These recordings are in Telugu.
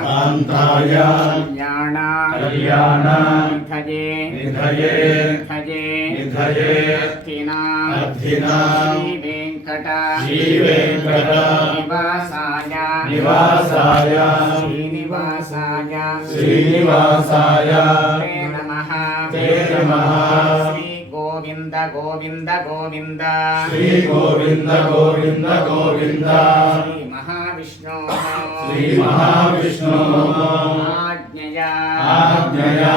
कान्ताय कल्याण निधये अर्थिना श्रीवेंकट निवासाय श्रीनिवासाय ते नमः श्री गोविंद श्री महाविष्णु आज्ञया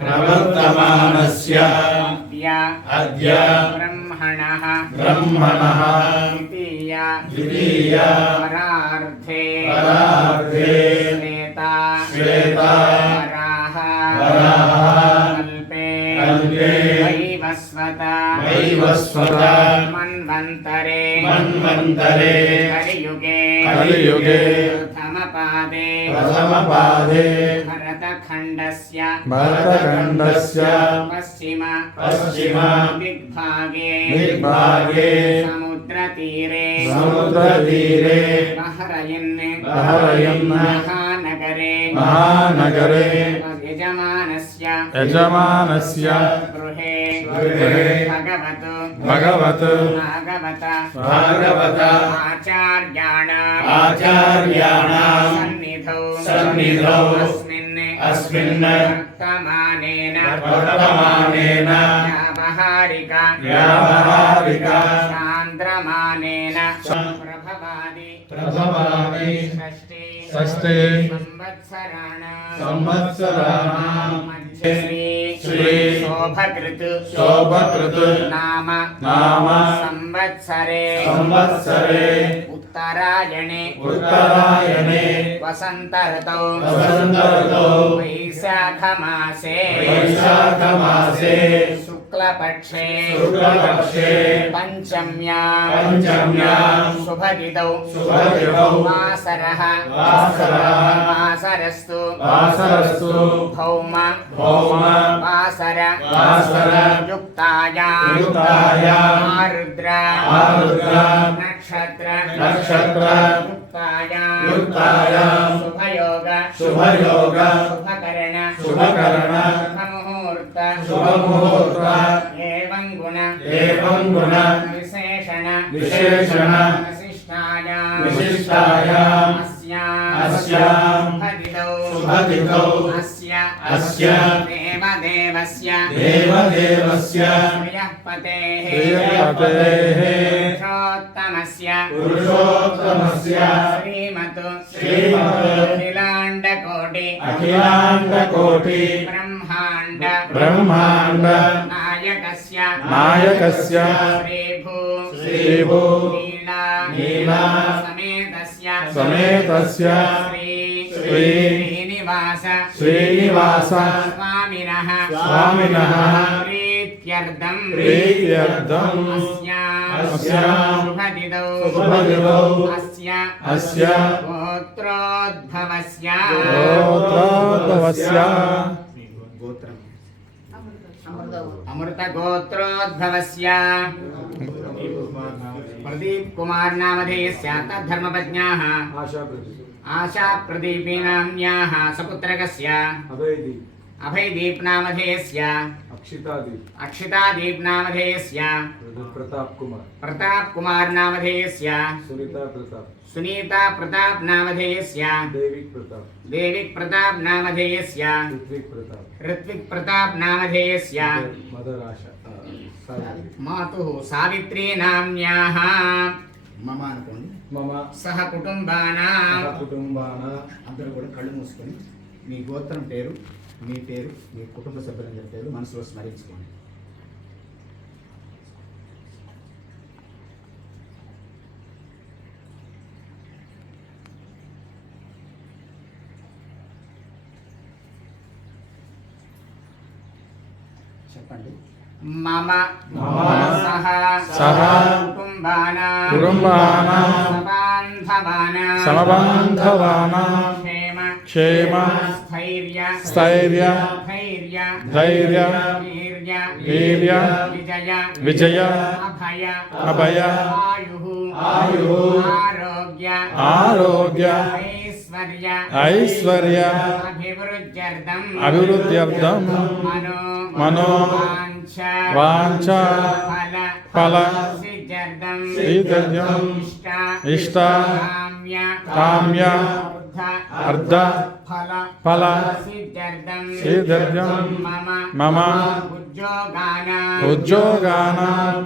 प्रवर्तमानस्य अद्य ब्रह्मणः द्वितीय परार्धे श्वेता वराह कल्पे वैवस्वत मन्वन्तरे कलियुगे प्रथमपादे भरतखण्डस्य पश्चिम दिग्भागे समुद्रतीरे बहरयन् महानगरे यजमानस्य गृहे भगवत आचार्याणां सन्निधौ अस्मिन् वर्तमानेन व्यावहारिका चान्द्रमानेन प्रभवादि षष्ठे संवत्सराणां श्री शोभकृत् नाम संवत्सरे उत्तरायणे वसंत ऋतौ वैशाखमासे शुक्लपक्षे पंचम्यां शुभतिथौ वासरस्तु भौम वासर युक्तायां आरुद्र नक्षत्र युक्तायां शुभयोग शुभकर्ण शुभमुहूर्त एवं गुण विशेषण विशिष्टायाम् अस्यां शुभतिथौ अस्य देवदेवस्य प्रियपतेः पुरुषोत्तमस्य अखिलाण्डकोटि ब्रह्माण्ड नायकस्य श्रीभू नीला समेतस्य श्रीनिवास स्वामिनः प्रीत्यर्थम् अस्यां शुभदिनौ अस्य गोत्रोद्भवस्य अमृतगोत्रोद्भवस्य प्रदीप कुमार नामधेयस्य तद्धर्मपत्न्याः आशा प्रदीपी नाम्न्याः सपुत्रकस्य अभयदीप नामधेयस्य अक्षितादीप नामधेयस्य प्रताप कुमार नामधेयस्य सुनीता प्रताप नामधेयस्य देविक प्रताप नामधेयस्य ऋत्विक प्रताप नामधेयस्य मातुः सावित्री नाम्न्याः मम सह कुटुंबानां అందరూ కూడా కళ్ళు మూసుకొని మీ గోత్రం పేరు మీ కుటుంబ సభ్యులందరి పేరు మనసులో స్మరించుకోండి. చెప్పండి. మమ సహ కుటుంబానాం సమబాంధవానాం క్షేమ స్థైర్య ధైర్య వీర్య విజయ అభయ ఆయు ఆరోగ్య ఐశ్వర్య అభివృద్ధ్యర్థం మనో వాంఛ ఫల సిద్ధ్యర్థం ఇష్ట కామ్య అర్థ ఫల సిద్ధ్యర్థం మమ ఉద్యోగానాం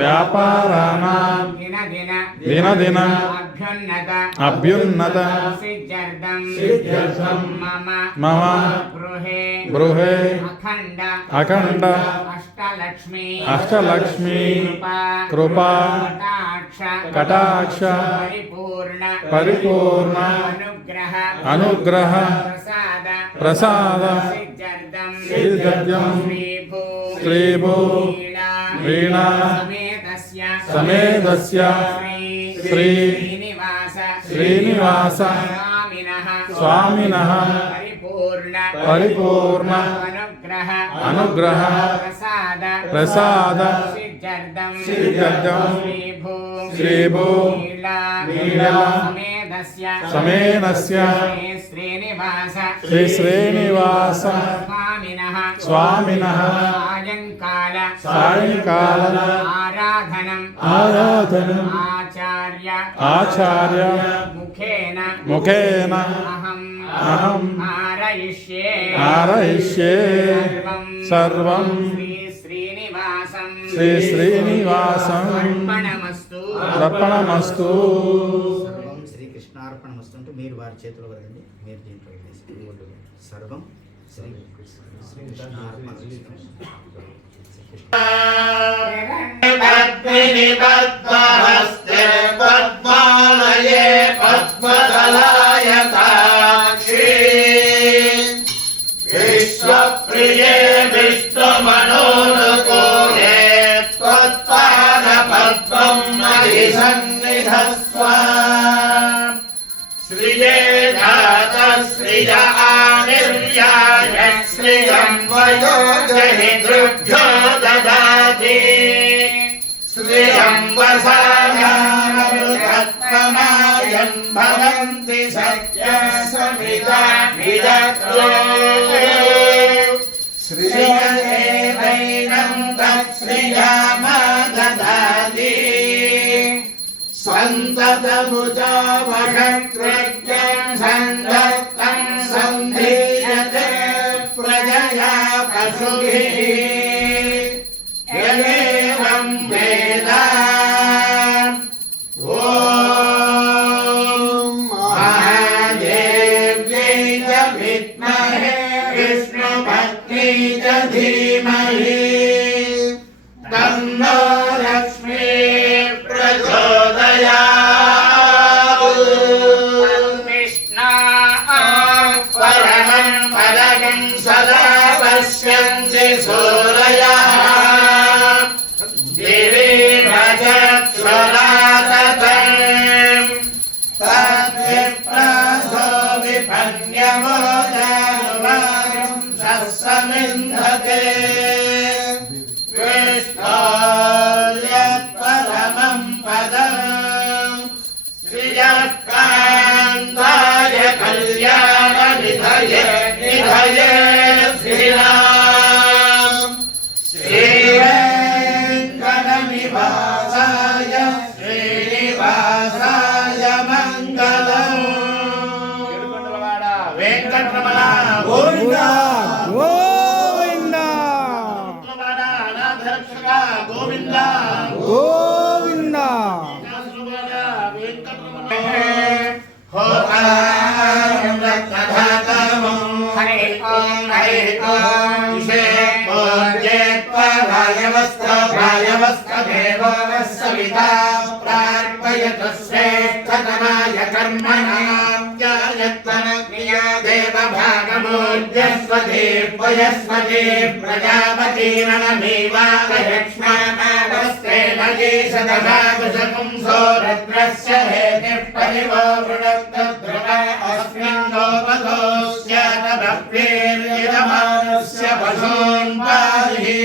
వ్యాపారాణాం దినదిన అభ్యున్నత సిద్ధ్యర్థం మమ గృహే అఖండ అష్టలక్ష్మీ కృపా కటాక్ష పరిపూర్ణ అనుగ్రహ ప్రసాద సిద్ధ్యర్థం శ్రీభూ వీణా సమేతస్య శ్రీ శ్రీనివాస స్వామినః పరిపూర్ణ అనుగ్రహ ప్రసాద సిద్ధ్యర్థం శ్రీభూ నీలా సమేనస్య శ్రీ శ్రీనివాస స్వామినః సాయంకాల ఆరాధనం ఆచార్య ముఖేన అహం హారయిష్యే సర్వం శ్రీ శ్రీనివాసం అర్పణమస్తు. సర్వం శ్రీకృష్ణార్పణమస్తు అంటూ మీరు వారి చేతిలో కదండి, మీరు దీంట్లో వేసి సర్వం శ్రీకృష్ణార్పణమస్తు. పద్మాలయే పద్మదలాయతాక్షి విశ్వప్రియే విష్ణుమనోనుకూలే త్వత్పాద పద్మం మహిసన్నిధస్వ శ్రియే ధాత శ్రియ ఆనిర్యాయ శ్రియం వయోజహి దృఢ్యో దదాతి శ్రియం వసాయామృతత్వమాయన్ భవంతి సత్య సమిదాభిదత్రో శ్రియదేవైనం తత్శ్రియామా దదాతి సంతతముచావహకృత్యం సందత్తం సంధీయతే ప్రజయా పశుభిః యదేవం వేద. ఓం మహాదేవ్యై చ విద్మహే విష్ణుపత్న్యై చ ధీమహి తన్నో లక్ష్మీ ప్రచోదయాత్. పరమం పరమం సదా పశ్యంతి సూరయః దివి భజక్షురాతతం తద్విప్రాసో విపన్యమోదానువారం సస్సమింధతే విష్ణోర్యత్పరమం పదం శ్రియకాంతాయ కళ్యాణ నిధయే నిధయే శ్రీరామ్ శ్రీవేంకటనివాసాయ శ్రీనివాసాయ మంగళం. వెంకటరమణ గోవింద గోవింద అనాథరక్షక గోవింద గోవింద. హరి ఓం వాయవస్తదేవో సవితా ప్రార్పయతు శ్రేష్ఠతమాయ కర్మణాప్యాయత్వనగ్నియా దేవభాగమోర్జస్వదే ప్రజాపతిరణమీవాలక్ష్మావస్తే నజీషదభాగుశపుంసో రత్నస్య హేతిః పరివో వృణక్తద్రువ అస్మిన్ గోపతోస్యాతభక్తిర్యజమానస్య పశూన్ పాहि.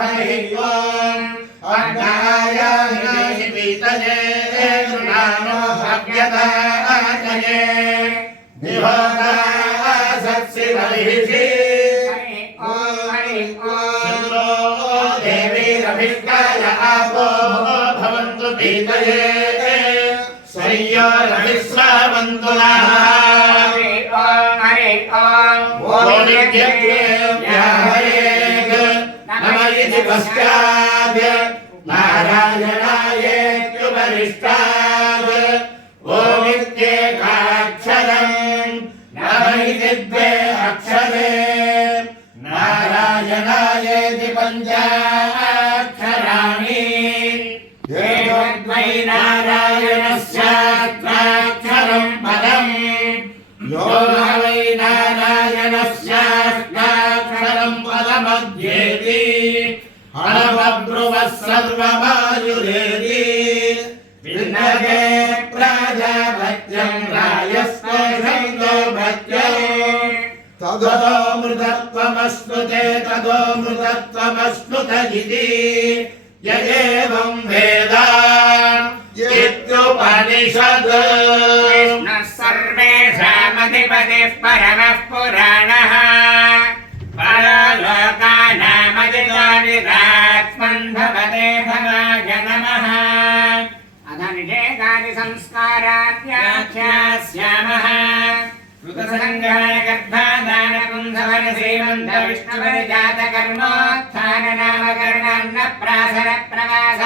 హరి ఓం అగ్నాయ వీతయే यदाचये निहोता सत्सिवलिषि चन्द्रो देवीरभिष्टाय आपो भवन्तु पीतये श्रेयोरभिस्रावन्तु नः नम इति पश्चात् नारायणायेत्युपरिष्टात् ॐ इत्येकाक्षरम् नम इति द्वे अक्षरे नारायणायेति पञ्चाक्षराणि एतद्वै नारायणस्याक्षरम् पदम् यो वै नारायणस्याक्षरम् पदमध्येति अनवब्रुवः सर्वमायुरेति विन्दते प्राजापत्यम् रायस्पर्शन्तो भत्यम् तदोऽमृतत्वमस्तु ते तदोऽमृतत्वमस्तुत इति य एवं वेद इत्युपनिषद् कृष्णः सर्वेषामधिपतिः परमः पुराणः परलोकानामधिकारिरात्मन् भवते भवाय नमः अथ निषेकादिसंस्काराद्याख्यास्यामः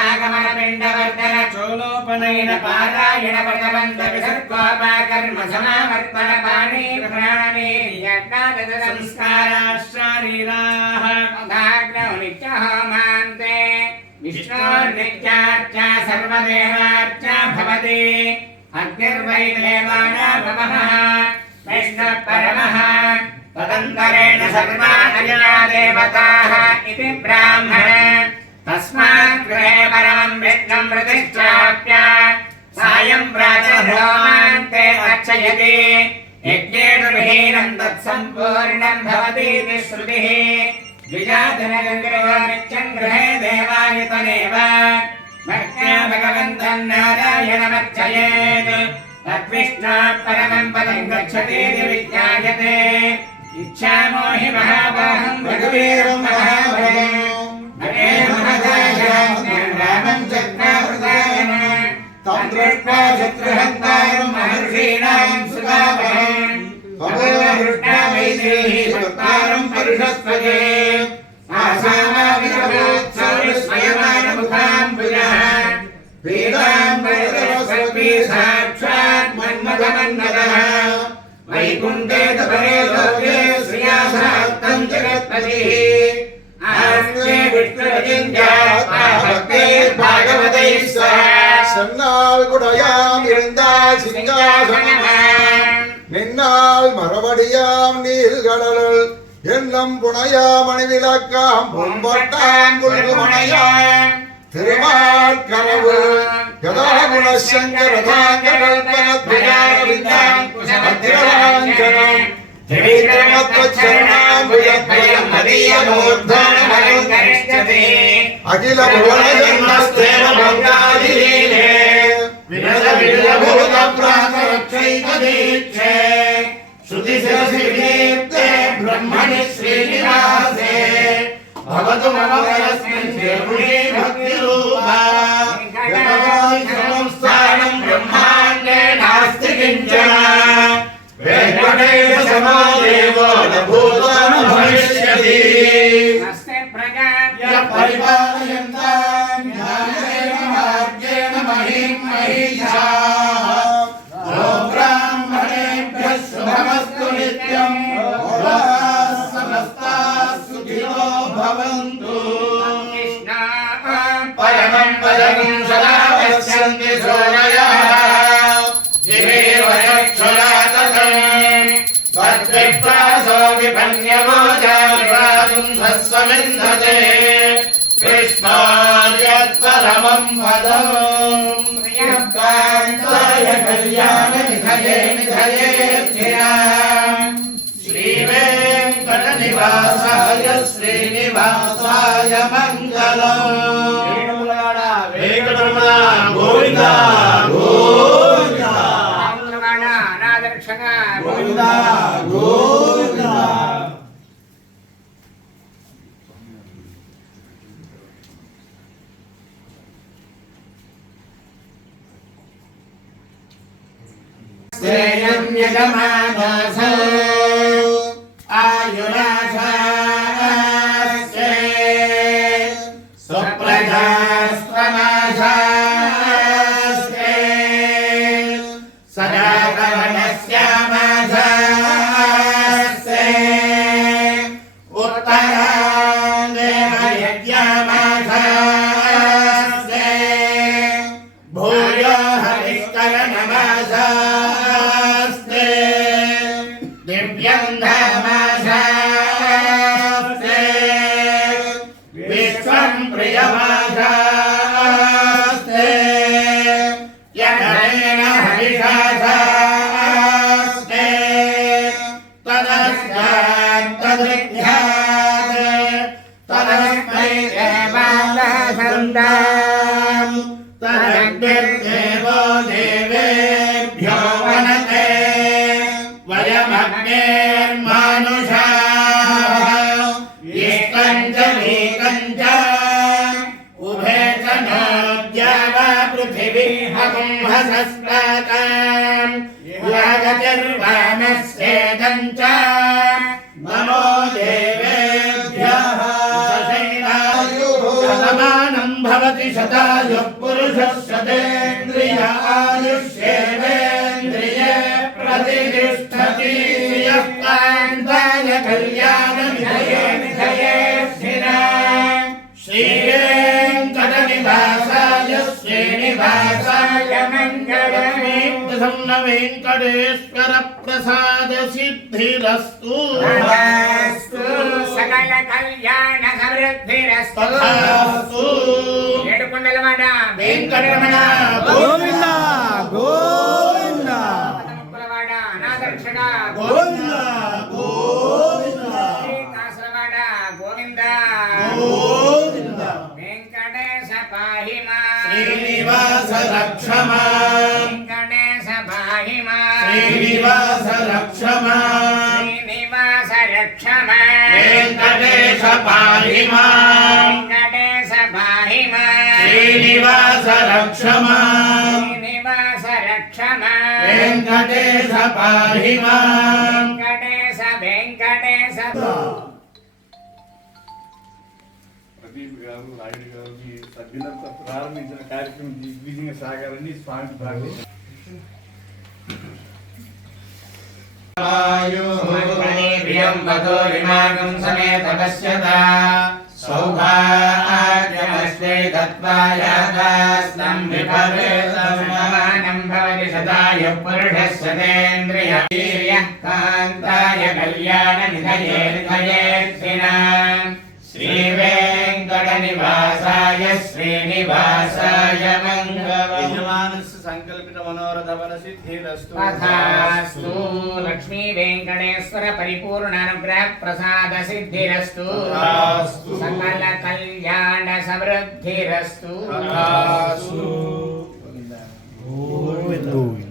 ृतसङ्ग्रहणगर्भादानपुंसवनश्रीमन्तविष्णुपरिजातकर्मोत्थाननामकरणान्नप्रासरप्रवासागमनपिण्डवर्धन चोलोपनयन पारायण व्रतबन्धविसर्गोपाकर्म समावर्तनपाणि प्राणने यज्ञादसंस्काराश्चारीराः तथाग्नौ नित्यहोमान्ते विष्णोर्नित्यार्चा सर्वदेवार्चा भवति अग्निर्वै देवानामः विष्णुः परमः तदन्तरेण सर्वादया देवताः इति ब्राह्मण तस्मात् गृहे परमं विष्णुं प्रतिष्ठाप्य सायं प्रातर्होमान्ते अर्चयति यज्ञेन विहीनं तत्सम्पूर्णं भवतीति श्रुतिः द्विजातनगङ्गो नित्यं गृहे देवायतनेव भक्त्या भगवन्तं नारायणमर्चयेत् तद्विष्णात् परमं पदं गच्छतीति विज्ञायते इच्छामो हि महाबाहं रघुवीरं महाबलं नरे महदायास्तं रामं चक्रावृतायन तं दृष्ट्वा शत्रुहन्तारं महर्षीणां सुतावहं भगवदृष्टा वैदेही भक्तारं परिषस्पते आसामाविरवोत्सवस्वयमानमुखाम्बुजः वेदाम्बरसरस्वती साक्षात् मन्मथमन्मथः वैकुण्ठे तपरे लोके श्रियासात्तं जगत्पतिः आस्ते विष्णुरचिन्त्यात्मा भक्तैर्भागवतैः सह சென்னால் குடையாம் இருந்தால் சிங்காசனம் நின்னால் மறுபடியாம் நீர்கடலுள் எண்ணம் புனையாம் அணிவிலக்காம் பொன்பட்டாம் குல்குமணையாம் திருமால் கனவு கதாகுணசங்கரதாங்கல்பனத்விஜாரவிந்தாம் குசமத்திரலாஞ்சனம் திரிவிக்ரமத்வச்சரணாம்புஜத்வயம் மதீயமூர்த்தானமலங்கரிஷ்யதே அகில புவனஜன்மஸ்தேன பங்காதிலீலே வினத வினதபூத பிராணரட்சைகதீட்சே श्रुतिशिरसिदीप्ते ब्रह्मणि श्रीनिवासे भवतु मम वरस्मिन् देवुषी भक्तिरूपा यतोऽहं स्थानं ब्रह्माण्डे नास्ति किञ्चन वेङ्कटेशसमो देवो न भूतो न भविष्यति नमस्ते प्रजाभ्यः परिपालयन्तां ज्ञानेन मार्गेण महीं महीषाः ब्राह्मणेभ्यः शुभमस्तु नित्यम् लोकाः समस्ताः सुखिनो भवन्तु परमं पदं सदा पश्यन्ति सूरयः दिवेवचक्षुराततम् तद्विप्रासो विपन्यवो जागृहासुन्धस्वमिन्धते विष्णोर्यत्परमं पदम् प्रियकान्ताय कल्याणनिधये निधयेत्यम् श्रीवेङ्कटनिवासाय श्रीनिवासाय मङ्गलम् वेङ्कटरमण गोविन्द गोविन्द గోవింద శ్రేయం యజమానసో ఆయురాశాస్తే స్వప్రజాస్త్వనాశాస్తే సదా కవనస్యామాశాస్తే ఉత్తరాంగే యజ్ఞామాశాస్తే భూయో హరిష్కరణమాశాస్తే దివ్యం ధామాశాస్తే విశ్వం ప్రియమాశాస్తే యధనేన హరిషాశాస్తే తదస్యాత్తదృధ్యాత్ తదస్మై దేవాలసందాం తదగ్నిర్దేవో దేవేభ్యో వనతే వయమగ్నిర్మానుషాః ఏకం చ మేకం చ ఉభే చ నోద్యావా పృథివీ హంసస్ప్రాకాం యాగతిర్వామస్యేదం చ నమో దేవేభ్యः శతమానం భవతి శతాయుః పురుషः శతేంద్రియ ఆయుష్యేవేంద్రియే ప్రతిష్ఠతి యః కాంతాయ కళ్యాణనిధయేర్ధినా శ్రీవేంకటనివాసాయ శ్రీనివాసాయ మంగళమే ప్రసన్న వెంకటేశ్వర ప్రసాద సిద్ధిరస్తు సకల కళ్యాణ సమృద్ధిరస్తు తథాస్తు ఏడుకొండలవాడ వెంకటరమణ గోవింద గోవింద ముక్కులవాడ అనాథరక్షక గోవింద గోవింద కాసలవాడ గోవింద గోవింద వెంకటేశ పాహిమా శ్రీనివాస రక్షమా వెంకటేశ పాహిమా శ్రీనివాస రక్షమా శ్రీనివాస రక్షమా వెంకటేశ పాహిమా వెంకటేశ పాహిమా శ్రీనివాస రక్షమా శ్రీనివాస రక్షమా వెంకటేశ పాహిమా వెంకటేశ వెంకటేశ ప్రదీప్ గారు నాయుడు గారు మీ సభ్యులంతా ప్రారంభించిన కార్యక్రమం దిగ్విజయంగా సాగాలని స్వామి ప్రార్థన. ప్రియం వదో విమాగం సమేత పశ్యత సౌభాగ్యమస్వై దత్వాయాదాస్తం విపరీతం సమానం భవతి సదాయుః పురుషः శతేంద్రియ వీర్యః కాంతాయ కళ్యాణనిధయేర్ధినా శ్రీవేంకటనివాసాయ శ్రీనివాసాయ మంగళం యజమానస్య సంకల్పిత మనోరథ సిద్ధిరస్తు. తథాస్తు లక్ష్మీ వెంకటేశ్వర పరిపూర్ణానుగ్రహ ప్రసాద సిద్ధిరస్తు తథాస్తు. సకల కళ్యాణ సమృద్ధిరస్తు తథాస్తు. గోవింద